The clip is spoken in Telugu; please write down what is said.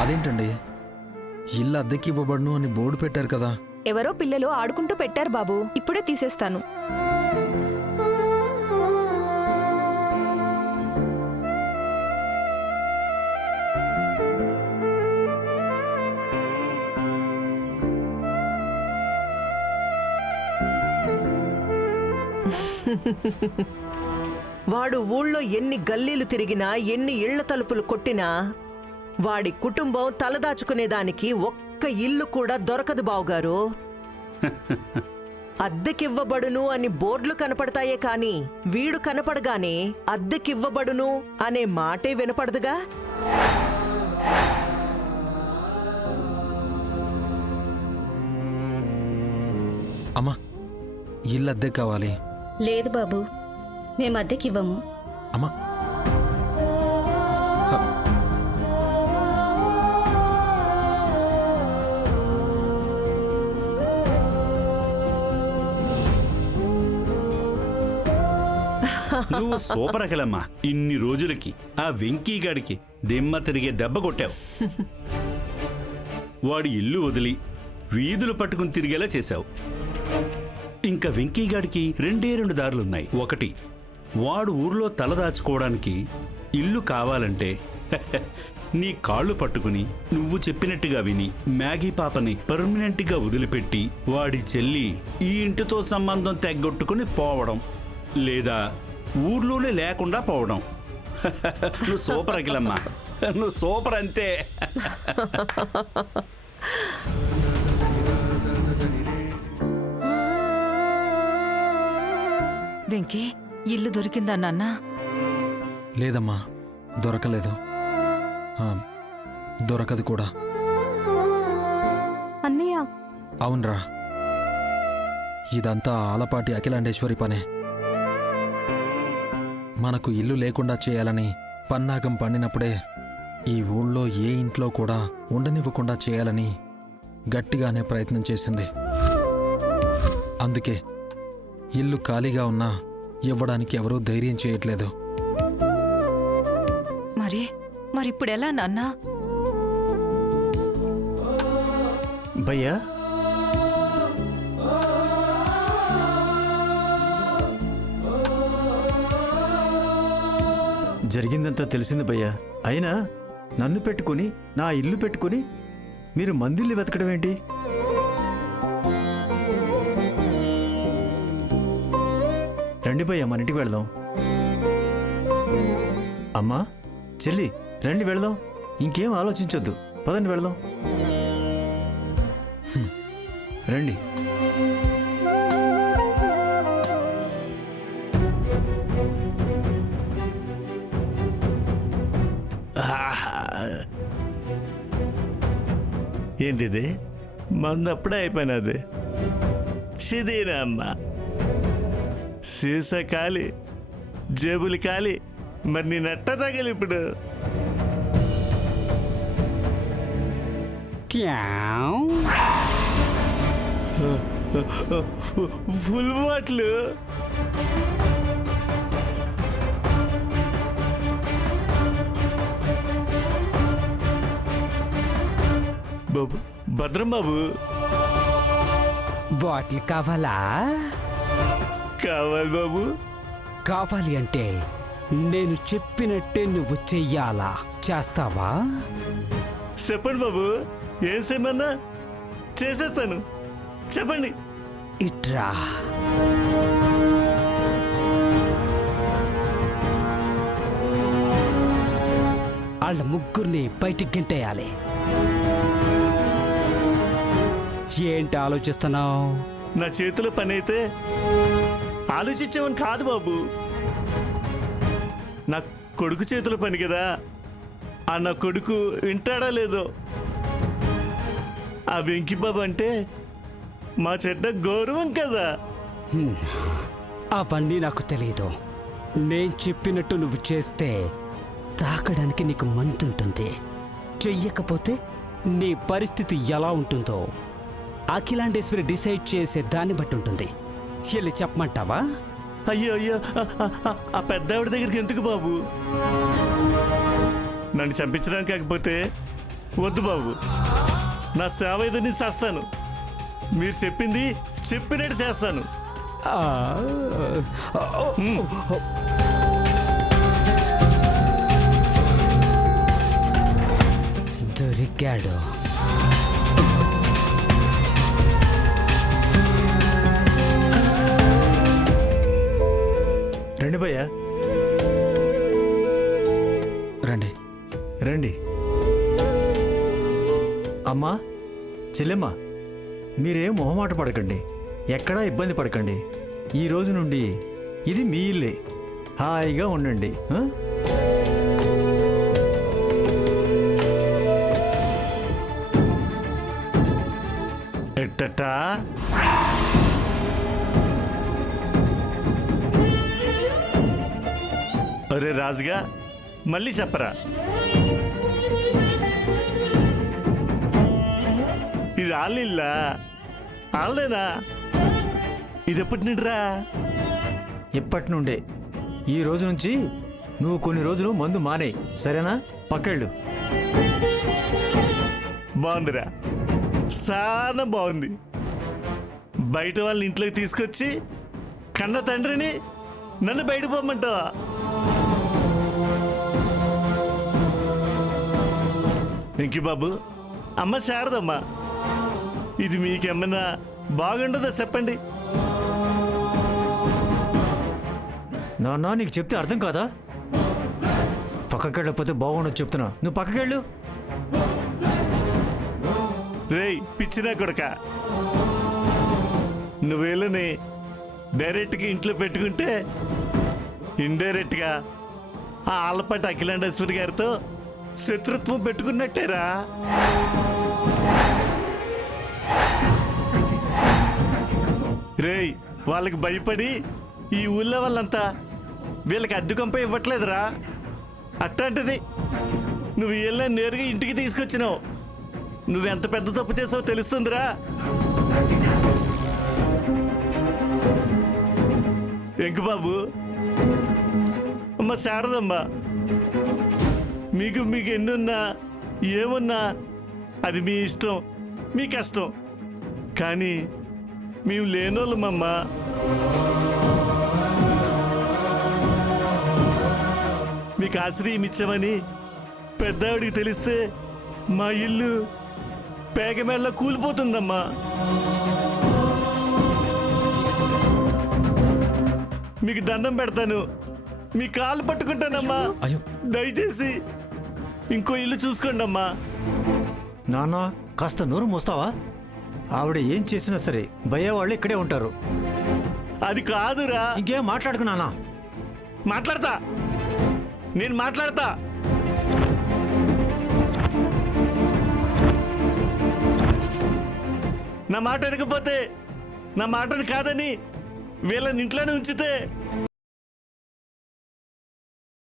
అదేంటండి, ఇల్లు అద్దెకి ఇవ్వబడును అని బోర్డు పెట్టారు కదా? ఎవరో పిల్లలు ఆడుకుంటూ పెట్టారు బాబు, ఇప్పుడే తీసేస్తాను. వాడు ఊళ్ళో ఎన్ని గల్లీలు తిరిగినా, ఎన్ని ఇళ్ల తలుపులు కొట్టినా వాడి కుటుంబం తలదాచుకునేదానికి ఒక్క ఇల్లు కూడా దొరకదు బావుగారు. అద్దెకివ్వబడును అని బోర్డులు కనపడతాయే కాని వీడు కనపడగానే అద్దెకివ్వబడును అనే మాటే వినపడదుగా. అమ్మా, ఇల్లు అద్దె కావాలి. లేదు బాబు, మేము అద్దెకివ్వము. అమ్మా, నువ్వు సూపర్ అఖిలమ్మా. ఇన్ని రోజులకి ఆ వెంకీగాడికి దిమ్మ తిరిగే దెబ్బ కొట్టావు. వాడి ఇల్లు వదిలి వీధులు పట్టుకుని తిరిగేలా చేశావు. ఇంకా వెంకీగాడికి రెండు దారులున్నాయి. ఒకటి, వాడు ఊర్లో తలదాచుకోవడానికి ఇల్లు కావాలంటే నీ కాళ్ళు పట్టుకుని నువ్వు చెప్పినట్టుగా విని మ్యాగీ పాపని పర్మనెంట్గా వదిలిపెట్టి వాడి చెల్లి ఈ ఇంటితో సంబంధం తెగ్గొట్టుకుని పోవడం, లేదా ఊర్లోనే లేకుండా పోవడం. నువ్వు సూపర్ అఖిలమ్మా, నువ్వు సూపర్ అంతే. వెంకీ, ఇల్లు దొరికిందా నాన్న? లేదమ్మా, దొరకలేదు. దొరకదు కూడా. అన్నయ్య, అవునరా, ఇదంతా ఆలపాటి అఖిలాండేశ్వరి పనే. మనకు ఇల్లు లేకుండా చేయాలని పన్నాగం పండినప్పుడే ఈ ఊళ్ళో ఏ ఇంట్లో కూడా ఉండనివ్వకుండా చేయాలని గట్టిగానే ప్రయత్నం చేసింది. అందుకే ఇల్లు ఖాళీగా ఉన్నా ఇవ్వడానికి ఎవరూ ధైర్యం చేయట్లేదు. మరిప్పుడెలా నాన్నా? భయ్యా, జరిగిందంతా తెలిసింది భయ్యా. అయినా నన్ను పెట్టుకుని, నా ఇల్లు పెట్టుకుని మీరు మందిల్ని వెతకడం ఏంటి? రండి భయ్యా, మన ఇంటికి వెళదాం. అమ్మా, చెల్లి, రండి వెళదాం. ఇంకేం ఆలోచించొద్దు, పదండి వెళదాం. రండి. ఏంటిది? మందప్పుడే అయిపోయినది. చిదీనా అమ్మ, సీస ఖాళీ, జేబులు ఖాళీ. మరి నీ నట్ట తగలి ఇప్పుడు. ఫుల్ బాట్లు. బాబు, భద్రం బాబు, బాటిల్ కావాలా? కావాలి బాబు. కావాలి అంటే నేను చెప్పినట్టే నువ్వు చెయ్యాలా? చేస్తావా? చెప్పండి బాబు, ఏం చేయమన్నా చేసేస్తాను. చెప్పండి. ఇట్రా. వాళ్ళ ముగ్గురిని బయటికి గెంటేయాలి. ఏంటి ఆలోచిస్తున్నావు? నా చేతిలో పని అయితే ఆలోచించేవని కాదు బాబు. నా కొడుకు చేతిలో పని కదా. ఆ నా కొడుకు వింటాడా లేదో. ఆ వెంకిబాబు అంటే మా చెడ్డ గౌరవం కదా. అవన్నీ నాకు తెలీదు. నేను చెప్పినట్టు నువ్వు చేస్తే తాకడానికి నీకు మంతుంటుంది. చెయ్యకపోతే నీ పరిస్థితి ఎలా ఉంటుందో అఖిలాండేశ్వరి డిసైడ్ చేసే దాన్ని బట్టి ఉంటుంది. వెళ్ళి చెప్పమంటావా? అయ్యో అయ్యో, ఆ పెద్దావిడ దగ్గరికి ఎందుకు బాబు? నన్ను చంపించడానికి కాకపోతే వద్దు బాబు, నా సేవ ఏదో నేను చేస్తాను. మీరు చెప్పింది చెప్పినట్టు చేస్తాను. ఆ, దొరికాడు. రండి భయ్యా, రండి. రండి. అమ్మా, చెల్లెమ్మా, మీరేం మొహమాట పడకండి, ఎక్కడా ఇబ్బంది పడకండి. ఈ రోజు నుండి ఇది మీ ఇల్లే, హాయిగా ఉండండి. ఆ? ఎట్టటా అరే రాజుగా, మళ్ళీ చెప్పరా. ఇది ఆళ్ళిల్లా? ఆళ్ళేనా? ఇది ఎప్పటి నుండిరా? ఇప్పటి నుండే. ఈ రోజు నుంచి నువ్వు కొన్ని రోజులు మందు మానేయి, సరేనా? పక్కెళ్ళు. బాగుందిరా, చాలా బాగుంది. బయట వాళ్ళని ఇంట్లోకి తీసుకొచ్చి కన్న తండ్రిని నన్ను బయట పోమంటావా? వెంకీ బాబు, అమ్మ శారదమ్మ, ఇది మీకేమన్నా బాగుండదో చెప్పండి. నాన్న, నీకు చెప్తే అర్థం కాదా? పక్కకెళ్ళకపోతే బాగుండదు చెప్తున్నా. నువ్వు పక్కకెళ్ళు. రేయ్ పిచ్చినా కొడక, నువ్వేళ్ళని డైరెక్ట్గా ఇంట్లో పెట్టుకుంటే ఇండైరెక్ట్గా ఆ ఆళ్ళపాటి అఖిలాండేశ్వరి గారితో శత్రుత్వం పెట్టుకున్నట్టేరా. రేయ్, వాళ్ళకి భయపడి ఈ ఊళ్ళో వాళ్ళంతా వీళ్ళకి అద్దె కొంప ఇవ్వట్లేదురా. అట్లాంటిది నువ్వు వీళ్ళ నేరుగా ఇంటికి తీసుకొచ్చినావు. నువ్వెంత పెద్ద తప్పు చేసావో తెలుస్తుందిరా. వెంకు బాబు, అమ్మ శారదమ్మ, మీకు ఎన్నున్నా ఏమున్నా అది మీ ఇష్టం, మీ కష్టం. కానీ మేము లేనోళ్ళమమ్మా. మీకు ఆశ్రయం ఇచ్చామని పెద్దావిడికి తెలిస్తే మా ఇల్లు పేగమేళ్ళ కూలిపోతుందమ్మా. మీకు దండం పెడతాను, మీ కాళ్ళు పట్టుకుంటానమ్మా. అయ్యో. దయచేసి ఇంకో ఇల్లు చూసుకోండి అమ్మా. నాన్న, కాస్త నోరు మోస్తావా? ఆవిడ ఏం చేసినా సరే భయ్య వాళ్ళు ఇక్కడే ఉంటారు. అది కాదురా. ఇంకేం మాట్లాడుకు నాన్న. మాట్లాడతా, నేను మాట్లాడతా. నా మాట వినకపోతే, నా మాటను కాదని వీళ్ళని ఇంట్లోనే ఉంచితే